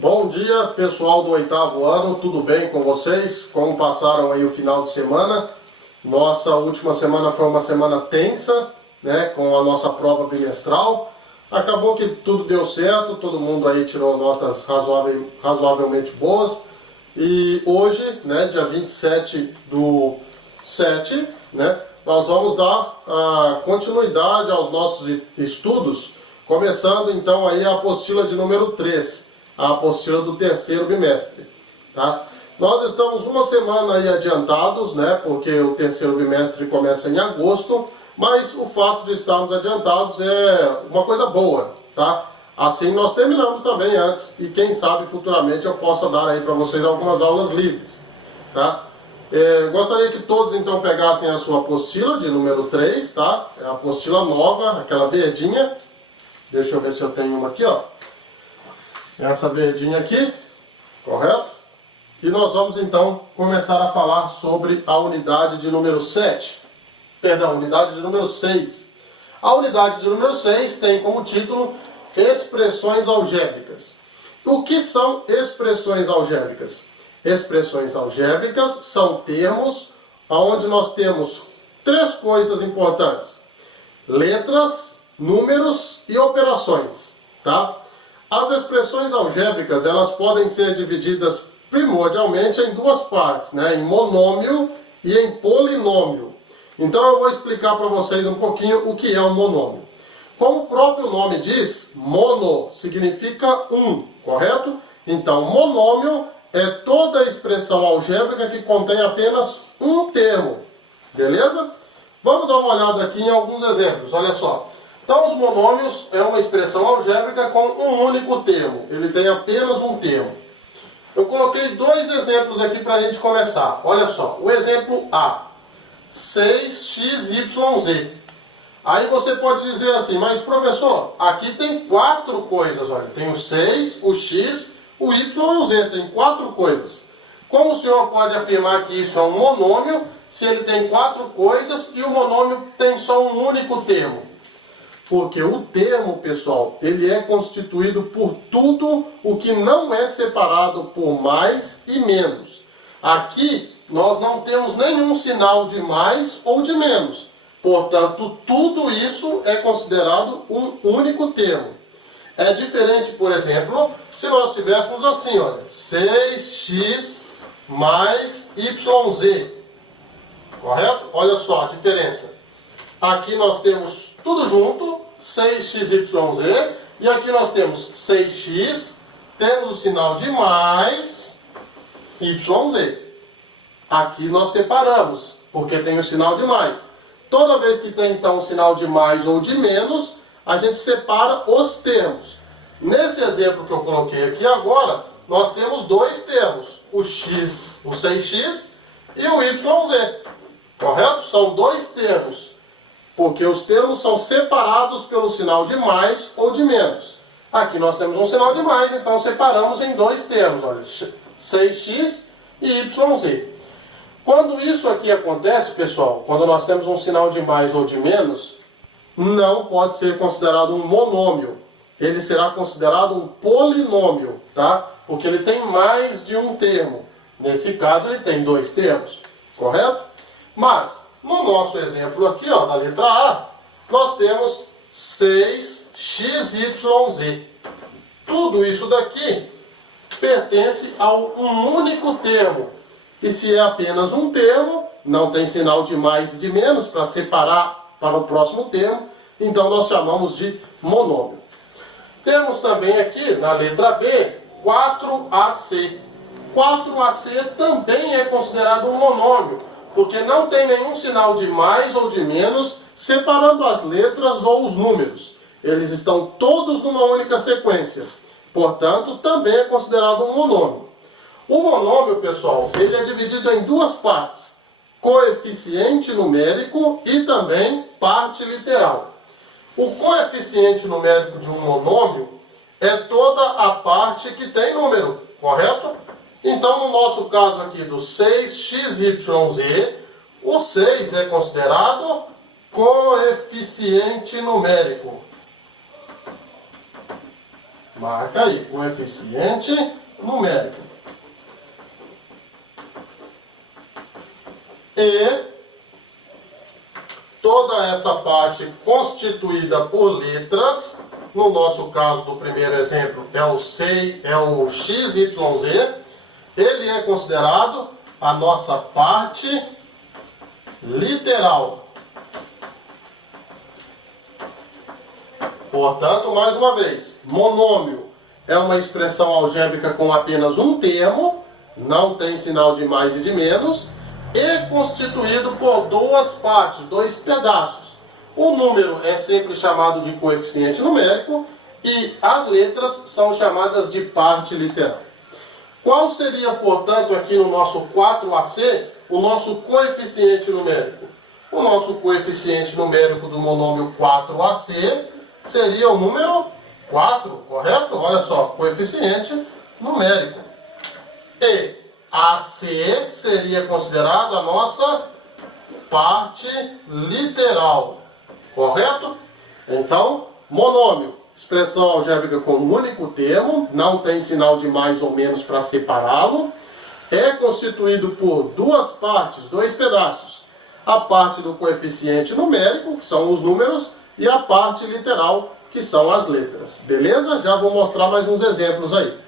Bom dia, pessoal do 8º ano, tudo bem com vocês? Como passaram aí o final de semana? Nossa última semana foi uma semana tensa, né, com a nossa prova bimestral. Acabou que tudo deu certo, todo mundo aí tirou notas razoavelmente boas. E hoje, né, dia 27/7, né, nós vamos dar continuidade aos nossos estudos, começando então aí a apostila de número 3. A apostila do terceiro bimestre, tá? Nós estamos uma semana aí adiantados, né? Porque o terceiro bimestre começa em agosto, mas o fato de estarmos adiantados é uma coisa boa, tá? Assim nós terminamos também antes e quem sabe futuramente eu possa dar aí para vocês algumas aulas livres, tá? Gostaria que todos então pegassem a sua apostila de número 3, tá? É a apostila nova, aquela verdinha. Deixa eu ver se eu tenho uma aqui, ó. Essa verdinha aqui, correto? E nós vamos então começar a falar sobre a unidade de número 7. Perdão, unidade de número 6. A unidade de número 6 tem como título Expressões Algébricas. O que são expressões algébricas? Expressões algébricas são termos onde nós temos três coisas importantes: letras, números e operações, tá? As expressões algébricas, elas podem ser divididas primordialmente em duas partes, né? Em monômio e em polinômio. Então eu vou explicar para vocês um pouquinho o que é um monômio. Como o próprio nome diz, mono significa um, correto? Então monômio é toda expressão algébrica que contém apenas um termo, beleza? Vamos dar uma olhada aqui em alguns exemplos, olha só. Então, os monômios é uma expressão algébrica com um único termo. Ele tem apenas um termo. Eu coloquei dois exemplos aqui para a gente começar. Olha só, o exemplo A. 6xyz. Aí você pode dizer assim, mas professor, aqui tem quatro coisas. Olha, tem o 6, o x, o y e o z. Tem quatro coisas. Como o senhor pode afirmar que isso é um monômio se ele tem quatro coisas e o monômio tem só um único termo? Porque o termo, pessoal, ele é constituído por tudo o que não é separado por mais e menos. Aqui, nós não temos nenhum sinal de mais ou de menos. Portanto, tudo isso é considerado um único termo. É diferente, por exemplo, se nós tivéssemos assim, olha, 6x mais yz. Correto? Olha só a diferença. Aqui nós temos tudo junto, 6xyz, e aqui nós temos 6x, temos o sinal de mais, yz. Aqui nós separamos, porque tem o sinal de mais. Toda vez que tem então o sinal de mais ou de menos, a gente separa os termos. Nesse exemplo que eu coloquei aqui agora, nós temos dois termos, o x, o 6x e o yz. Correto? São dois termos. Porque os termos são separados pelo sinal de mais ou de menos. Aqui nós temos um sinal de mais, então separamos em dois termos, olha, 6x e yz. Quando isso aqui acontece, pessoal, quando nós temos um sinal de mais ou de menos, não pode ser considerado um monômio. Ele será considerado um polinômio, tá? Porque ele tem mais de um termo. Nesse caso, ele tem dois termos, correto? Mas no nosso exemplo aqui, ó, na letra A, nós temos 6xyz. Tudo isso daqui pertence a um único termo. E se é apenas um termo, não tem sinal de mais e de menos para separar para o próximo termo, então nós chamamos de monômio. Temos também aqui, na letra B, 4AC. 4AC também é considerado um monômio, porque não tem nenhum sinal de mais ou de menos separando as letras ou os números. Eles estão todos numa única sequência. Portanto, também é considerado um monômio. O monômio, pessoal, ele é dividido em duas partes: coeficiente numérico e também parte literal. O coeficiente numérico de um monômio é toda a parte que tem número, correto? Então, no nosso caso aqui do 6xyz, o 6 é considerado coeficiente numérico. Marca aí, coeficiente numérico. E toda essa parte constituída por letras, no nosso caso do primeiro exemplo é o XYZ, ele é considerado a nossa parte literal. Portanto, mais uma vez, monômio é uma expressão algébrica com apenas um termo, não tem sinal de mais e de menos, e constituído por duas partes, dois pedaços. O número é sempre chamado de coeficiente numérico e as letras são chamadas de parte literal. Qual seria, portanto, aqui no nosso 4AC, o nosso coeficiente numérico? O nosso coeficiente numérico do monômio 4AC seria o número 4, correto? Olha só, coeficiente numérico. E AC seria considerado a nossa parte literal, correto? Então, monômio, expressão algébrica com um único termo, não tem sinal de mais ou menos para separá-lo, é constituído por duas partes, dois pedaços. A parte do coeficiente numérico, que são os números, e a parte literal, que são as letras. Beleza? Já vou mostrar mais uns exemplos aí.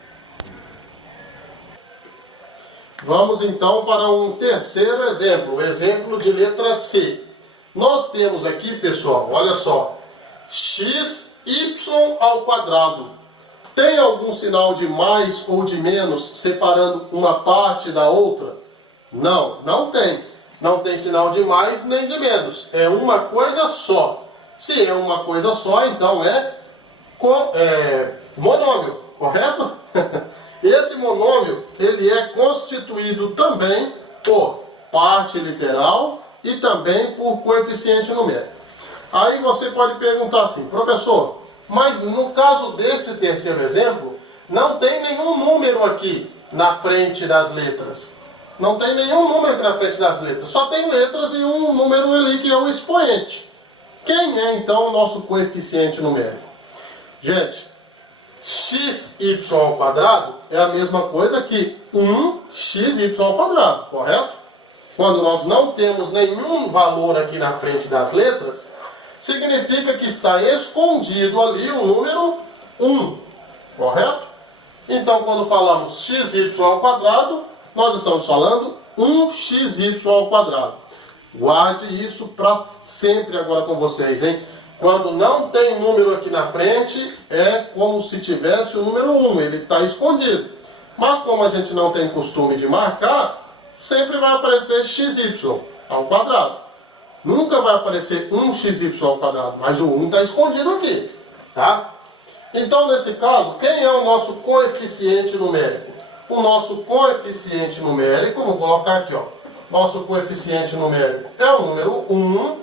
Vamos então para um terceiro exemplo, o exemplo de letra C. Nós temos aqui, pessoal, olha só, xy ao quadrado. Tem algum sinal de mais ou de menos separando uma parte da outra? Não, não tem. Não tem sinal de mais nem de menos. É uma coisa só. Se é uma coisa só, então é monômio, correto? Esse monômio, ele é constituído também por parte literal e também por coeficiente numérico. Aí você pode perguntar assim, professor, mas no caso desse terceiro exemplo, não tem nenhum número aqui na frente das letras. Não tem nenhum número aqui na frente das letras. Só tem letras e um número ali que é o expoente. Quem é então o nosso coeficiente numérico? Gente, xy ao quadrado é a mesma coisa que 1xy ao quadrado, correto? Quando nós não temos nenhum valor aqui na frente das letras, significa que está escondido ali o número 1, correto? Então, quando falamos xy ao quadrado, nós estamos falando 1xy ao quadrado. Guarde isso para sempre agora com vocês, hein? Quando não tem número aqui na frente, é como se tivesse o número 1, ele está escondido. Mas como a gente não tem costume de marcar, sempre vai aparecer xy ao quadrado. Nunca vai aparecer 1xy ao quadrado, mas o 1 está escondido aqui, tá? Então, nesse caso, quem é o nosso coeficiente numérico? O nosso coeficiente numérico, vou colocar aqui, ó. Nosso coeficiente numérico é o número 1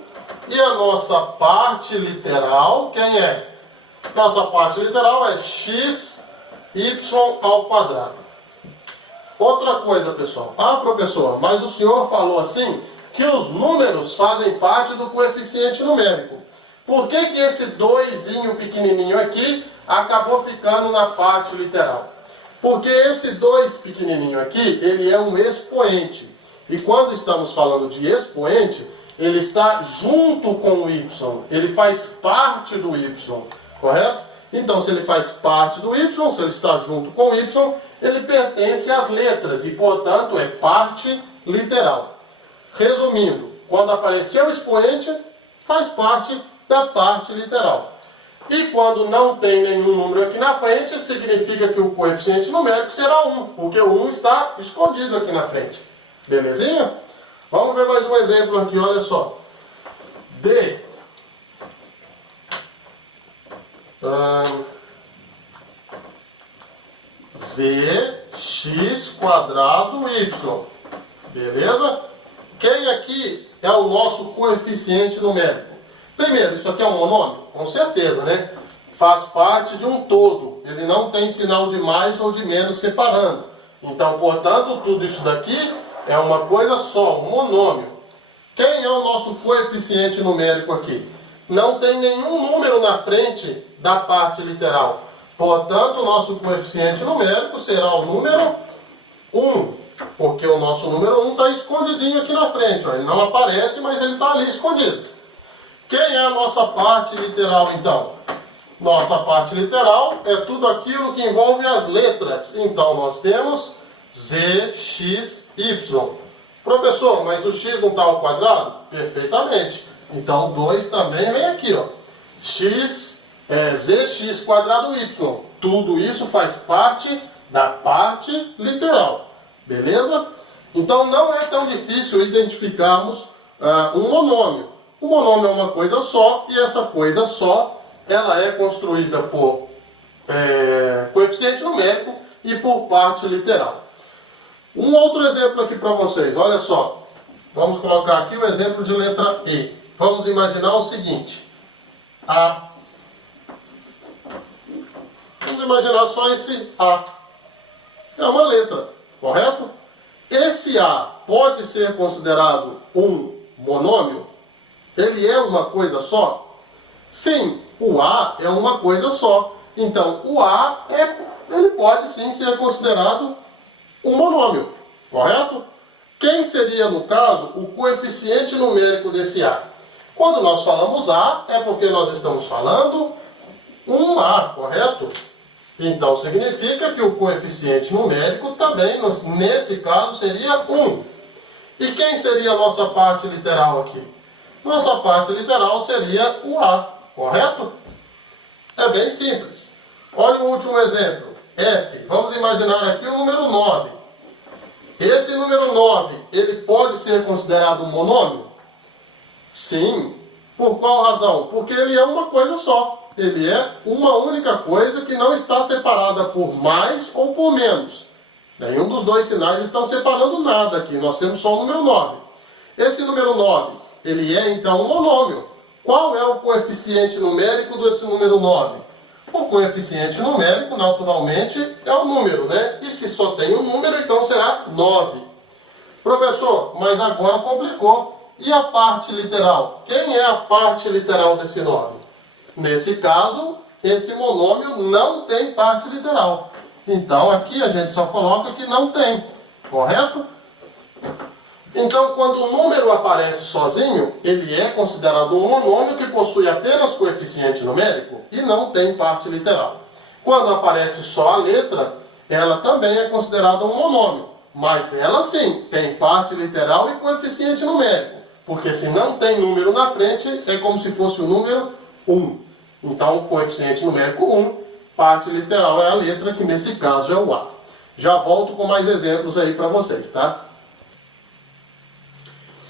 e a nossa parte literal, quem é? Nossa parte literal é xy ao quadrado. Outra coisa, pessoal. Ah, professor, mas o senhor falou assim que os números fazem parte do coeficiente numérico. Por que que esse 2zinho pequenininho aqui acabou ficando na parte literal? Porque esse 2 pequenininho aqui, ele é um expoente. E quando estamos falando de expoente, ele está junto com o y. Ele faz parte do y, correto? Então, se ele faz parte do y, se ele está junto com o y, ele pertence às letras e, portanto, é parte literal. Resumindo, quando aparecer o expoente, faz parte da parte literal. E quando não tem nenhum número aqui na frente, significa que o coeficiente numérico será 1, porque o 1 está escondido aqui na frente. Belezinha? Vamos ver mais um exemplo aqui, olha só. Zx quadrado y. Beleza? Quem aqui é o nosso coeficiente numérico? Primeiro, isso aqui é um monômio? Com certeza, né? Faz parte de um todo. Ele não tem sinal de mais ou de menos separando. Então, portanto, tudo isso daqui é uma coisa só, um monômio. Quem é o nosso coeficiente numérico aqui? Não tem nenhum número na frente da parte literal. Portanto, o nosso coeficiente numérico será o número 1, porque o nosso número 1 está escondidinho aqui na frente. Ó. Ele não aparece, mas ele está ali escondido. Quem é a nossa parte literal, então? Nossa parte literal é tudo aquilo que envolve as letras. Então, nós temos Z, X, Y. Professor, mas o X não está ao quadrado? Perfeitamente. Então, 2 também vem aqui, ó. ZX quadrado Y. Tudo isso faz parte da parte literal. Beleza? Então, não é tão difícil identificarmos um monômio. O monômio é uma coisa só, e essa coisa só ela é construída por coeficiente numérico e por parte literal. Um outro exemplo aqui para vocês, olha só. Vamos colocar aqui o exemplo de letra E. Vamos imaginar o seguinte. Vamos imaginar só esse A. É uma letra, correto? Esse A pode ser considerado um monômio? Ele é uma coisa só? Sim, o A é uma coisa só. Então, o A ele pode sim ser considerado um monômio, correto? Quem seria, no caso, o coeficiente numérico desse A? Quando nós falamos A, é porque nós estamos falando um A, correto? Então, significa que o coeficiente numérico também, nesse caso, seria 1. E quem seria a nossa parte literal aqui? Nossa parte literal seria o A, correto? É bem simples. Olha o último exemplo, F. Vamos imaginar aqui o número 9. Esse número 9, ele pode ser considerado um monômio? Sim. Por qual razão? Porque ele é uma coisa só. Ele é uma única coisa que não está separada por mais ou por menos. Nenhum dos dois sinais estão separando nada aqui. Nós temos só o número 9. Esse número 9, ele é então um monômio. Qual é o coeficiente numérico desse número 9? O coeficiente numérico, naturalmente, é o número, né? E se só tem um número, então será 9. Professor, mas agora complicou. E a parte literal? Quem é a parte literal desse 9? Nesse caso, esse monômio não tem parte literal. Então, aqui a gente só coloca que não tem, correto? Então, quando o número aparece sozinho, ele é considerado um monômio que possui apenas coeficiente numérico e não tem parte literal. Quando aparece só a letra, ela também é considerada um monômio, mas ela sim tem parte literal e coeficiente numérico, porque se não tem número na frente, é como se fosse o número 1. Então, o coeficiente numérico 1, parte literal é a letra, que nesse caso é o A. Já volto com mais exemplos aí para vocês, tá?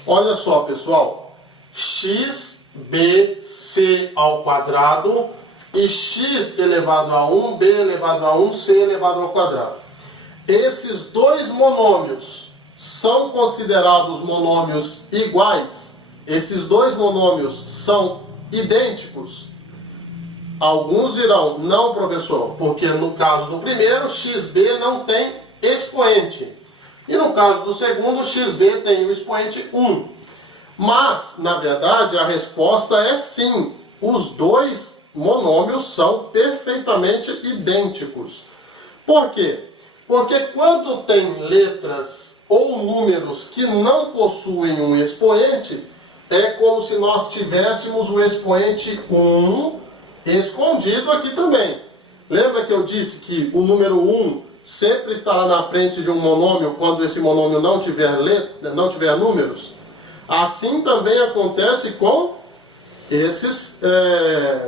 Olha só, pessoal, x, b, c ao quadrado e x elevado a 1, b elevado a 1, c elevado ao quadrado. Esses dois monômios são considerados monômios iguais? Esses dois monômios são idênticos? Alguns dirão, não, professor, porque no caso do primeiro, xb não tem expoente. E no caso do segundo, xb tem o expoente 1. Mas, na verdade, a resposta é sim. Os dois monômios são perfeitamente idênticos. Por quê? Porque quando tem letras ou números que não possuem um expoente, é como se nós tivéssemos o expoente 1 escondido aqui também. Lembra que eu disse que o número 1 sempre estará na frente de um monômio quando esse monômio não tiver números? Assim também acontece com esses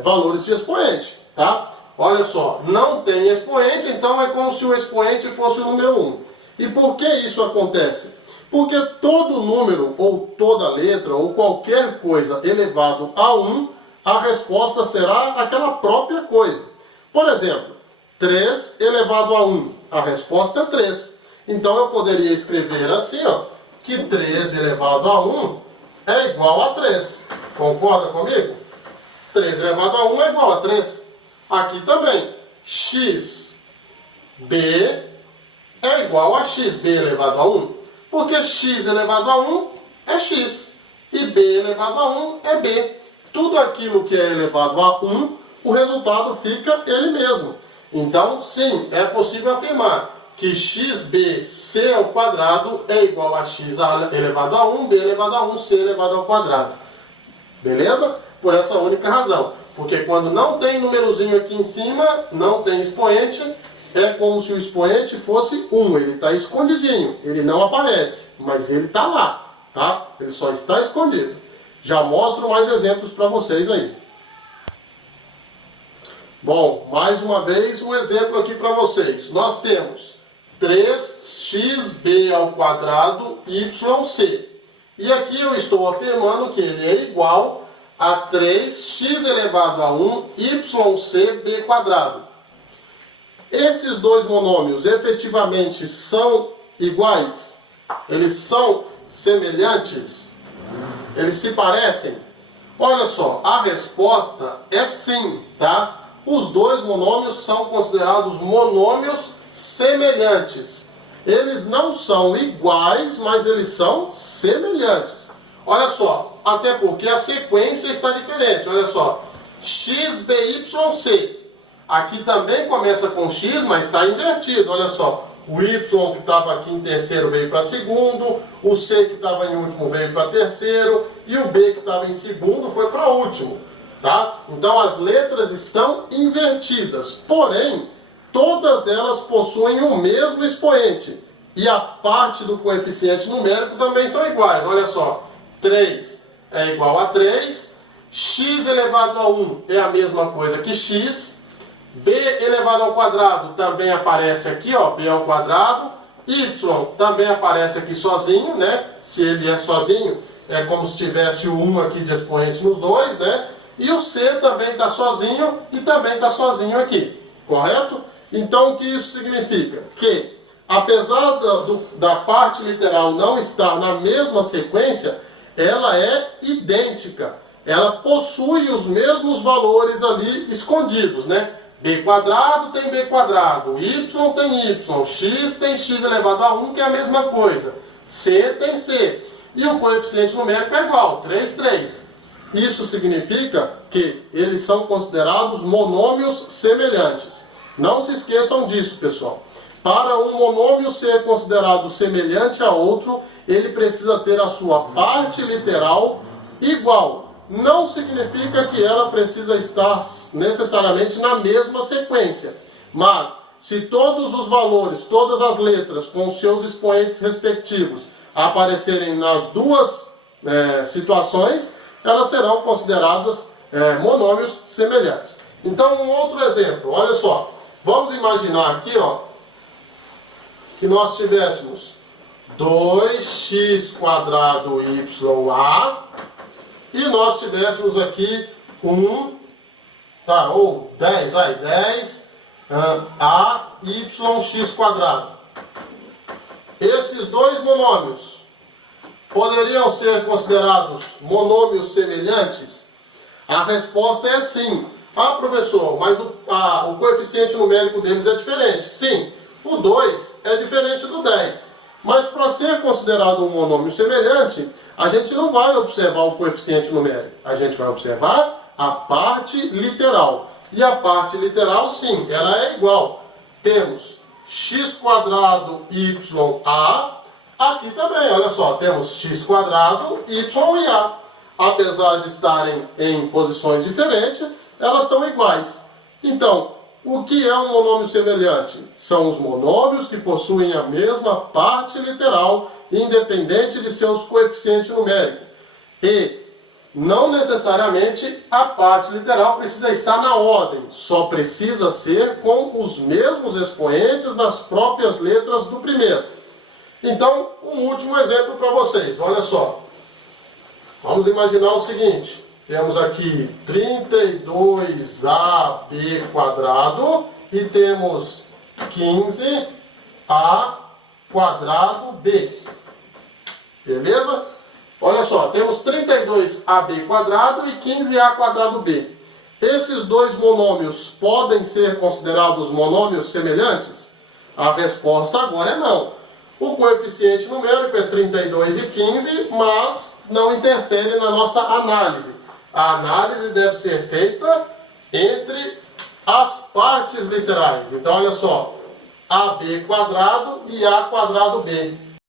valores de expoente, tá? Olha só, não tem expoente, então é como se o expoente fosse o número 1. E por que isso acontece? Porque todo número, ou toda letra, ou qualquer coisa elevado a 1, a resposta será aquela própria coisa. Por exemplo, 3 elevado a 1, a resposta é 3. Então eu poderia escrever assim, ó, que 3 elevado a 1 é igual a 3. Concorda comigo? 3 elevado a 1 é igual a 3. Aqui também, xb é igual a xb elevado a 1. Porque x elevado a 1 é x e b elevado a 1 é b. Tudo aquilo que é elevado a 1, o resultado fica ele mesmo. Então, sim, é possível afirmar que xbc ao quadrado é igual a x elevado a 1, b elevado a 1, c elevado ao quadrado. Beleza? Por essa única razão. Porque quando não tem númerozinho aqui em cima, não tem expoente, é como se o expoente fosse 1. Ele está escondidinho, ele não aparece, mas ele está lá, tá? Ele só está escondido. Já mostro mais exemplos para vocês aí. Bom, mais uma vez um exemplo aqui para vocês. Nós temos 3xb ao quadrado yc. E aqui eu estou afirmando que ele é igual a 3x elevado a 1 ycb quadrado. Esses dois monômios efetivamente são iguais? Eles são semelhantes? Eles se parecem? Olha só, a resposta é sim, tá? Os dois monômios são considerados monômios semelhantes. Eles não são iguais, mas eles são semelhantes. Olha só, até porque a sequência está diferente. Olha só, xbyc. Aqui também começa com x, mas está invertido. Olha só, o y que estava aqui em terceiro veio para segundo, o c que estava em último veio para terceiro, e o b que estava em segundo foi para último. Tá? Então as letras estão invertidas, porém, todas elas possuem o mesmo expoente. E a parte do coeficiente numérico também são iguais. Olha só, 3 é igual a 3, x elevado a 1 é a mesma coisa que x, b elevado ao quadrado também aparece aqui, ó, b ao quadrado, y também aparece aqui sozinho, né? Se ele é sozinho, é como se tivesse o 1 aqui de expoente nos dois, né? E o c também está sozinho e também está sozinho aqui, correto? Então, o que isso significa? Que, apesar da parte literal não estar na mesma sequência, ela é idêntica. Ela possui os mesmos valores ali escondidos, né? B quadrado tem B quadrado, Y tem Y, X tem X elevado a 1, que é a mesma coisa. C tem C. E o coeficiente numérico é igual, 3, 3. Isso significa que eles são considerados monômios semelhantes. Não se esqueçam disso, pessoal. Para um monômio ser considerado semelhante a outro, ele precisa ter a sua parte literal igual. Não significa que ela precisa estar necessariamente na mesma sequência. Mas, se todos os valores, todas as letras com os seus expoentes respectivos aparecerem nas duas situações, elas serão consideradas monômios semelhantes. Então, um outro exemplo, olha só. Vamos imaginar aqui, ó, que nós tivéssemos 2x quadrado ya e nós tivéssemos aqui ou 10, vai, 10 ayx quadrado. Esses dois monômios poderiam ser considerados monômios semelhantes? A resposta é sim. Ah, professor, mas o coeficiente numérico deles é diferente. Sim, o 2 é diferente do 10. Mas para ser considerado um monômio semelhante, a gente não vai observar o coeficiente numérico. A gente vai observar a parte literal. E a parte literal, sim, ela é igual. Temos x quadrado ya. Aqui também, olha só, temos x quadrado y e a. Apesar de estarem em posições diferentes, elas são iguais. Então, o que é um monômio semelhante? São os monômios que possuem a mesma parte literal, independente de seus coeficientes numéricos. E, não necessariamente, a parte literal precisa estar na ordem. Só precisa ser com os mesmos expoentes das próprias letras do primeiro. Então, um último exemplo para vocês. Olha só. Vamos imaginar o seguinte. Temos aqui 32ab quadrado e temos 15a quadrado b. Beleza? Olha só, temos 32ab quadrado e 15a quadrado b. Esses dois monômios podem ser considerados monômios semelhantes? A resposta agora é não. O coeficiente numérico é 32 e 15, mas não interfere na nossa análise. A análise deve ser feita entre as partes literais. Então, olha só, AB² e A² B.